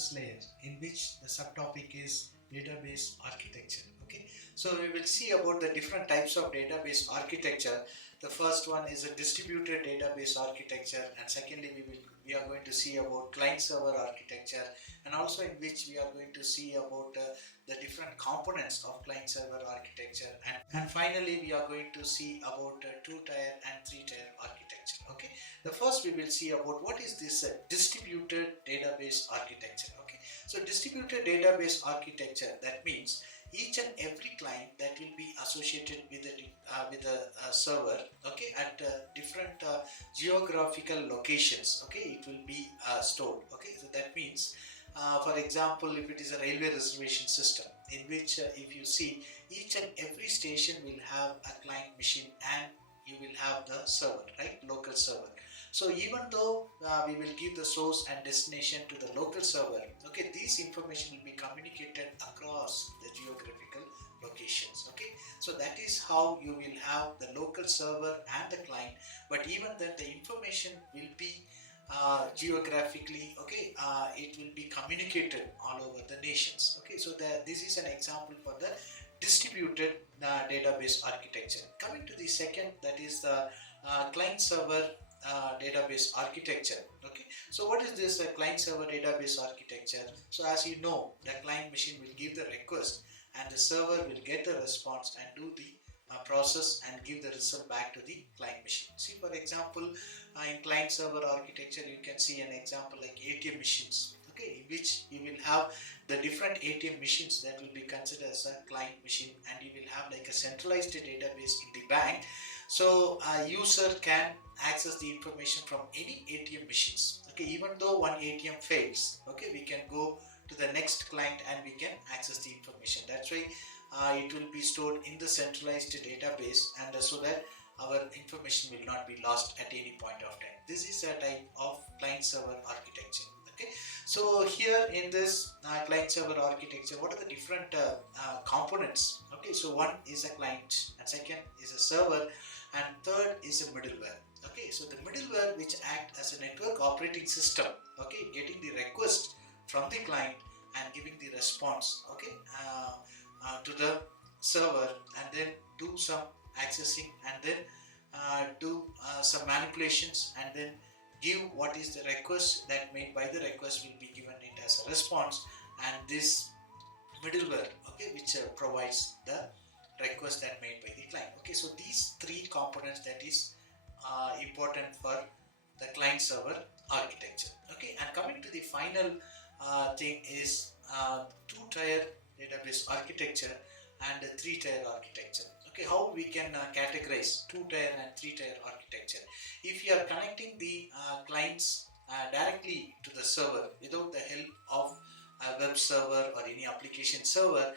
business layer, in which the subtopic is database architecture. Okay, so we will see about the different types of database architecture. The first one is a distributed database architecture, and secondly we are going to see about client server architecture, and also in which we are going to see about the different components of client server architecture, and finally we are going to see about two-tier and three-tier architecture. Okay, the first we will see about what is this distributed database architecture. Okay, so distributed database architecture, that means each and every client that will be associated with a server, okay, at different geographical locations, okay, it will be stored. Okay, so that means for example, if it is a railway reservation system, in which if you see, each and every station will have a client machine and you will have the server, right, local server. So even though we will give the source and destination to the local server, okay, these information will be communicated across the geographical locations. Okay, so that is how you will have the local server and the client, but even then the information will be geographically, okay, it will be communicated all over the nations. Okay, so this is an example for the distributed database architecture. Coming to the second, that is the client server database architecture. Okay, so what is this client server database architecture? So as you know, the client machine will give the request and the server will get the response and do the process and give the result back to the client machine. See, for example, in client server architecture you can see an example like ATM machines, okay, in which you will have the different ATM machines that will be considered as a client machine, and you will have like a centralized database in the bank, so a user can access the information from any ATM machines. Okay, even though one ATM fails, okay, we can go to the next client and we can access the information. That's why it will be stored in the centralized database, and so that our information will not be lost at any point of time. This is a type of client server architecture. Okay, so here in this client server architecture, what are the different components? Okay, so one is a client, and second is a server, and third is a middleware. Okay, so the middleware which act as a network operating system, okay, getting the request from the client and giving the response, okay, to the server, and then do some accessing, and then do some manipulations, and then give what is the request that made by the request will be given it as a response, and this middleware, okay, which provides the request that made by the client. Okay, so these three components that is important for the client server architecture. Okay, and coming to the final thing is two-tier database architecture and three-tier architecture. Okay, how we can categorize two-tier and three-tier architecture? If you are connecting the clients directly to the server without the help of a web server or any application server,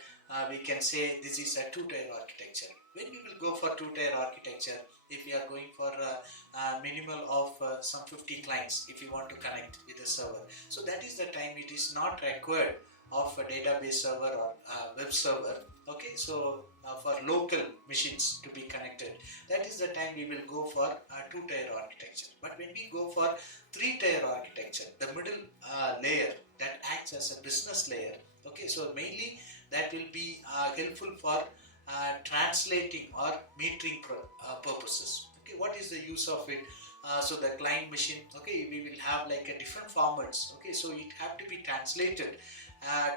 we can say this is a two-tier architecture. When we will go for two-tier architecture, if we are going for a minimal of some 50 clients, if you want to connect with the server, so that is the time it is not required of a database server or web server. Okay, so for local machines to be connected, that is the time we will go for a two-tier architecture. But when we go for three-tier architecture, the middle layer that acts as a business layer, okay, so mainly that will be helpful for translating or metering purposes. Okay, what is the use of it? So the client machine, okay, we will have like a different formats. Okay, so it have to be translated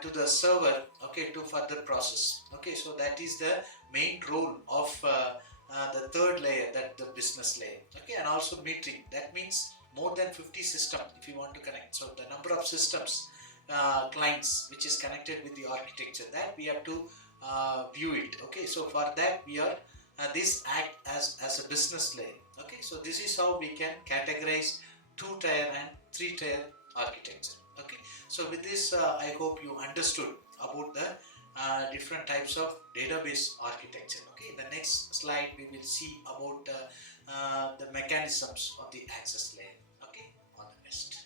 to the server, okay, to further process. Okay, so that is the main role of the third layer, that the business layer. Okay, and also metering, that means more than 50 systems if you want to connect. So the number of systems clients which is connected with the architecture, that we have to view it. Okay, so for that we are this act as a business layer. Okay, so this is how we can categorize two-tier and three-tier architecture. Okay, so with this I hope you understood about the different types of database architecture. Okay, in the next slide we will see about the mechanisms of the access layer. Okay, all the best.